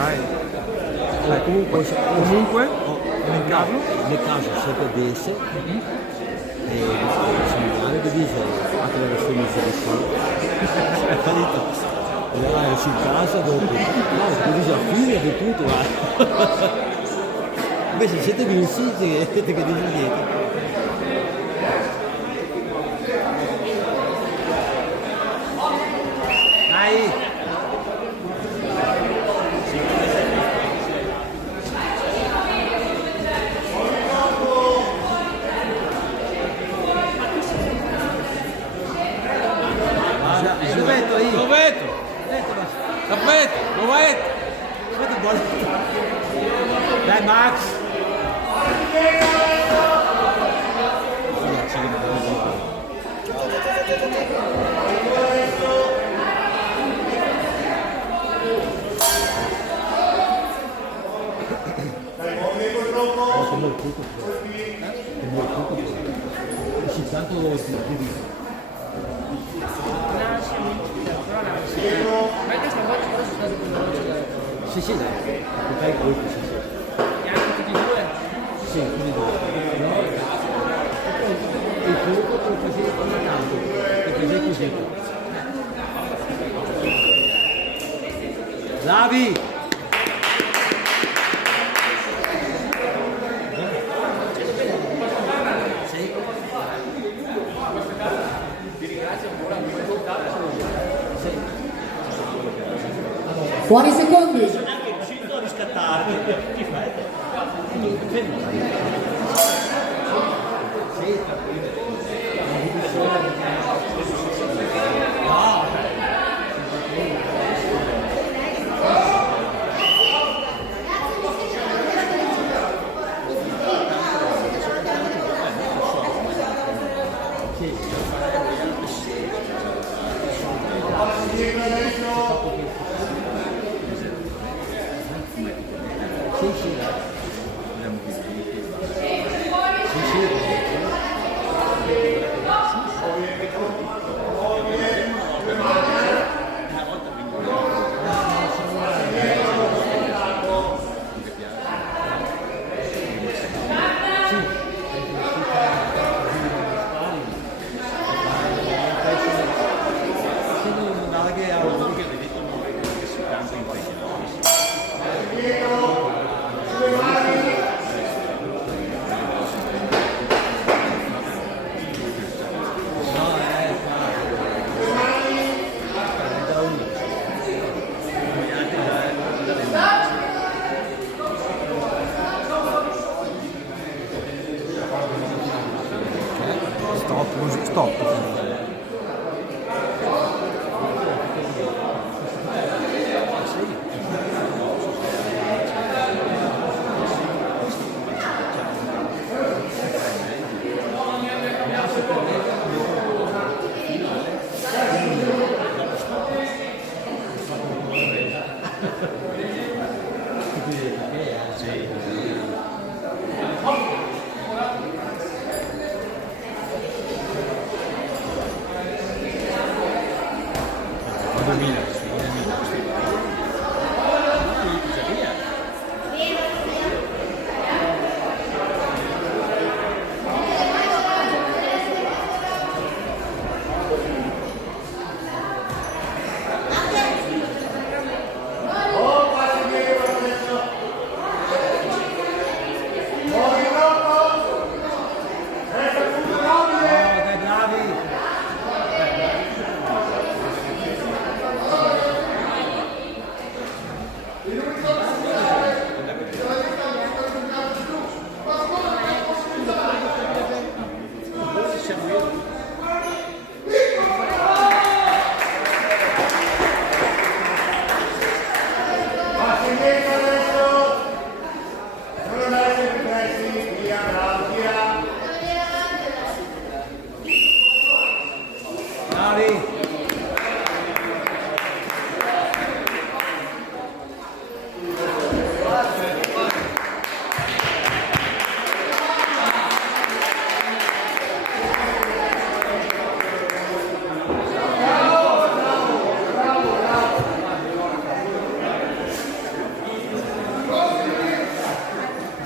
Dai, comunque, nel caso se perdesse, segnale che dice anche la versione allora si casa dopo, no, che dice a fine di tutto, va. Invece siete vinti che dice dietro. Dai! Dai Max! Tanto lo dico. Sì, dai, fai colpi, sì. E anche tutti e due? Sì, tutti e due. No, il colpo lo facevi con il campo, e facevi così. Bravi! Buoni secondi. Anche riuscito a riscattarti. Ti fai? Stop.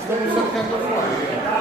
stavo cercando fuori.